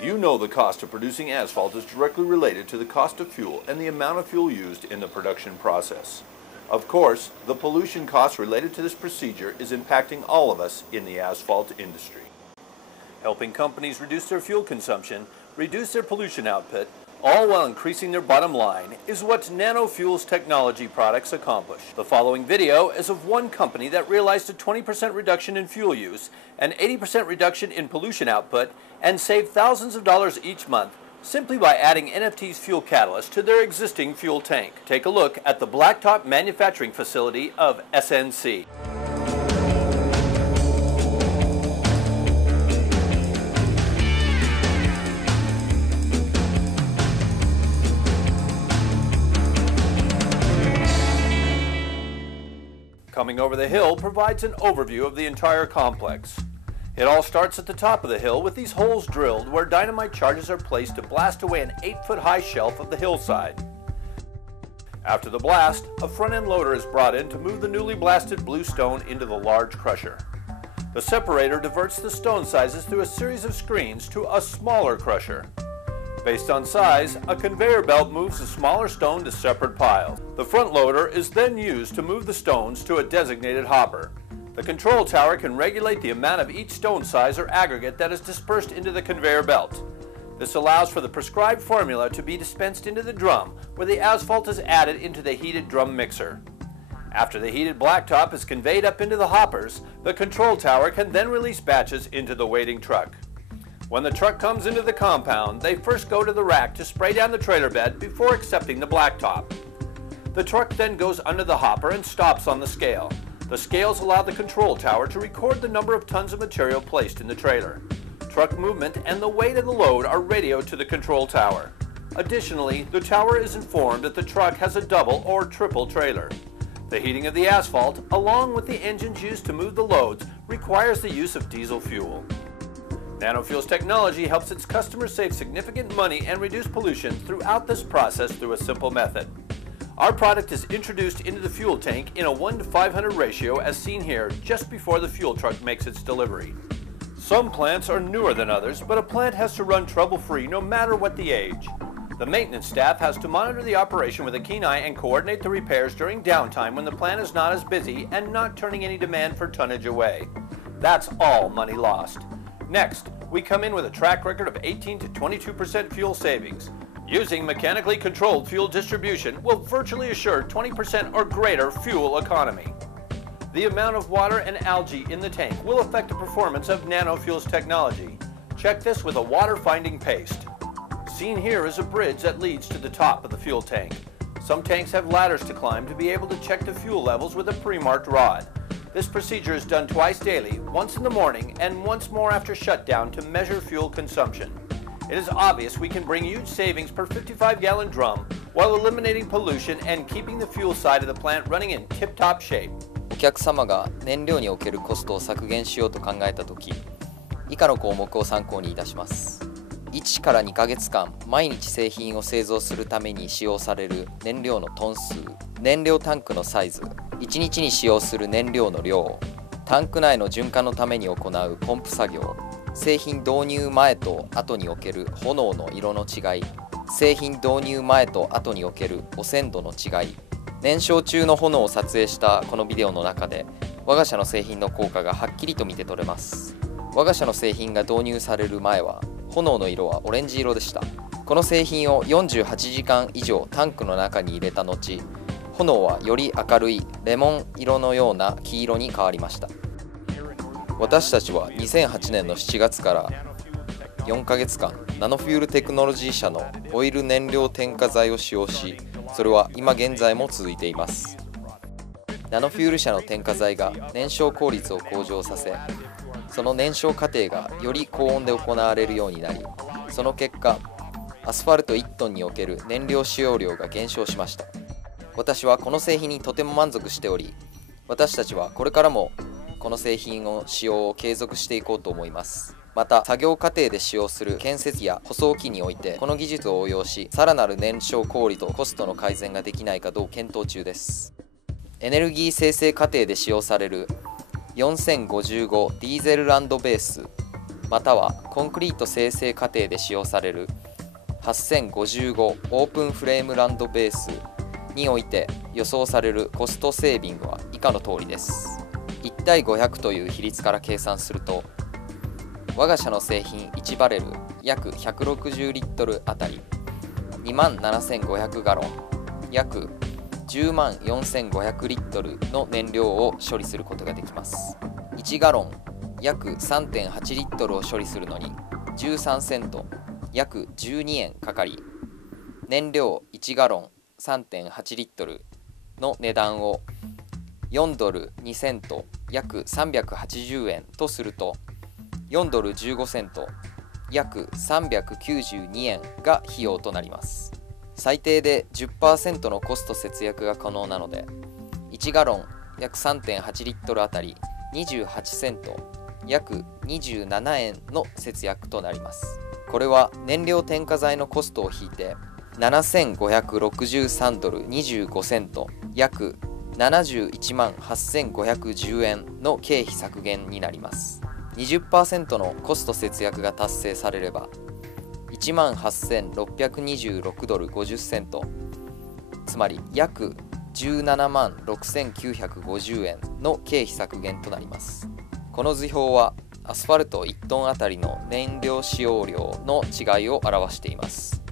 You know the cost of producing asphalt is directly related to the cost of fuel and the amount of fuel used in the production process. Of course, the pollution costs related to this procedure is impacting all of us in the asphalt industry. Helping companies reduce their fuel consumption, reduce their pollution output, all while increasing their bottom line, is what NanoFuels technology products accomplish. The following video is of one company that realized a 20% reduction in fuel use, an 80% reduction in pollution output, and saved thousands of dollars each month simply by adding NFT's fuel catalyst to their existing fuel tank. Take a look at the Blacktop manufacturing facility of SNC. Coming over the hill provides an overview of the entire complex. It all starts at the top of the hill with these holes drilled where dynamite charges are placed to blast away an 8-foot high shelf of the hillside. After the blast, a front-end loader is brought in to move the newly blasted blue stone into the large crusher. The separator diverts the stone sizes through a series of screens to a smaller crusher. Based on size, a conveyor belt moves the smaller stone to separate piles. The front loader is then used to move the stones to a designated hopper. The control tower can regulate the amount of each stone size or aggregate that is dispersed into the conveyor belt. This allows for the prescribed formula to be dispensed into the drum, where the asphalt is added into the heated drum mixer. After the heated blacktop is conveyed up into the hoppers, the control tower can then release batches into the waiting truck. When the truck comes into the compound, they first go to the rack to spray down the trailer bed before accepting the blacktop. The truck then goes under the hopper and stops on the scale. The scales allow the control tower to record the number of tons of material placed in the trailer. Truck movement and the weight of the load are radioed to the control tower. Additionally, the tower is informed that the truck has a double or triple trailer. The heating of the asphalt, along with the engines used to move the loads, requires the use of diesel fuel. NanoFuels technology helps its customers save significant money and reduce pollution throughout this process through a simple method. Our product is introduced into the fuel tank in a 1:500 ratio as seen here just before the fuel truck makes its delivery. Some plants are newer than others, but a plant has to run trouble-free no matter what the age. The maintenance staff has to monitor the operation with a keen eye and coordinate the repairs during downtime when the plant is not as busy and not turning any demand for tonnage away. That's all money lost. Next, we come in with a track record of 18 to 22% fuel savings. Using mechanically controlled fuel distribution will virtually assure 20% or greater fuel economy. The amount of water and algae in the tank will affect the performance of NanoFuels technology. Check this with a water-finding paste. Seen here is a bridge that leads to the top of the fuel tank. Some tanks have ladders to climb to be able to check the fuel levels with a pre-marked rod. This procedure is done twice daily, once in the morning and once more after shutdown to measure fuel consumption. It is obvious we can bring huge savings per 55-gallon drum while eliminating pollution and keeping the fuel side of the plant running in tip-top shape. お客様が燃料におけるコストを削減しようと考えたとき、以下の項目を参考にいたします。1から2ヶ月間、毎日製品を製造するために使用される燃料のトン数、燃料タンクのサイズ、1日に使用する燃料の量、タンク内の循環のために行うポンプ作業、製品導入前と後における炎の色の違い、製品導入前と後における汚染度の違い、燃焼中の炎を撮影したこのビデオの中で、我が社の製品の効果がはっきりと見て取れます。我が社の製品が導入される前は、炎の色はオレンジ色でした。この製品を48時間以上タンクの中に入れた後、炎はより明るいレモン色のような黄色に変わりました。私たちは2008年の7月から4ヶ月間、ナノフュールテクノロジー社のオイル燃料添加剤を使用し、それは今現在も続いています。ナノフュール社の添加剤が燃焼効率を向上させ、その燃焼過程がより高温で行われるようになり、その結果、アスファルト1トンにおける燃料使用量が減少しました。私はこの製品にとても満足しており、私たちはこれからもこの製品の使用を継続していこうと思います。また、作業過程で使用する建設機や舗装機においてこの技術を応用し、さらなる燃焼効率とコストの改善ができないかどう検討中です。エネルギー生成過程で使用される4055ディーゼルランドベースまたはコンクリート生成過程で使用される8055オープンフレームランドベースにおいて予想されるコストセービングは以下の通りです。1対500という比率から計算すると、我が社の製品1バレル約160リットルあたり27,500ガロン約10万4500リットルの燃料を処理することができます。1ガロン約 3.8 リットルを処理するのに13セント約12円かかり、燃料1ガロン 3.8 リットルの値段を4ドル2セント約380円とすると、4ドル15セント約392円が費用となります。最低で 10% のコスト節約が可能なので、1ガロン約 3.8 リットルあたり28セント約27円の節約となります。これは燃料添加剤のコストを引いて7563ドル25セント約71万8510円の経費削減になります。20% のコスト節約が達成されれば1万8626ドル50セント、つまり約17万6950円の経費削減となります。この図表はアスファルト1トンあたりの燃料使用量の違いを表しています。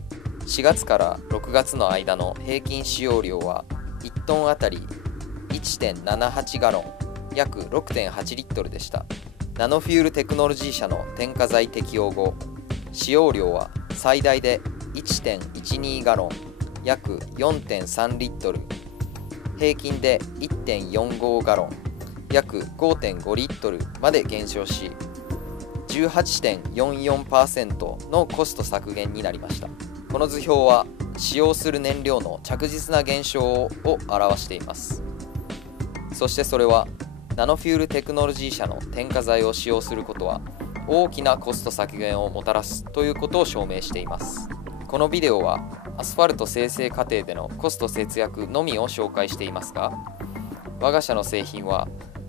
4月から6月の間の平均使用量は1トンあたり 1.78 ガロン約 6.8 リットルでした。ナノフュールテクノロジー社の添加剤適用後、使用量は最大で 1.12 ガロン約 4.3 リットル、平均で 1.45 ガロン約 5.5 リットルまで減少し、18.44% のコスト削減になりました。この図表は使用する燃料の着実な減少を表しています。そしてそれはナノフュールテクノロジー社の添加剤を使用することは大きなコスト削減をもたらすということを証明しています。このビデオはアスファルト生成過程でのコスト節約のみを紹介していますが、我が社の製品は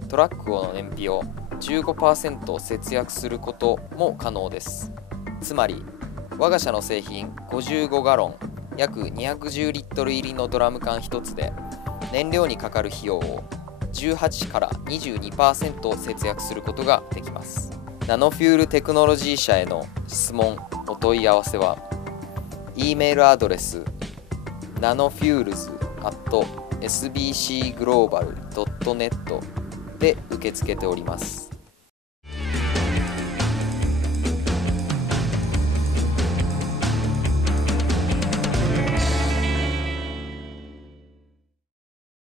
トラックの燃費を 15% 節約することも可能です。つまり我が社の製品55ガロン約210リットル入りのドラム缶1つで燃料にかかる費用を18から 22% 節約することができます。ナノフュールテクノロジー社への質問お問い合わせは E メールアドレス nanofuels@sbcglobal.net で受け付けております。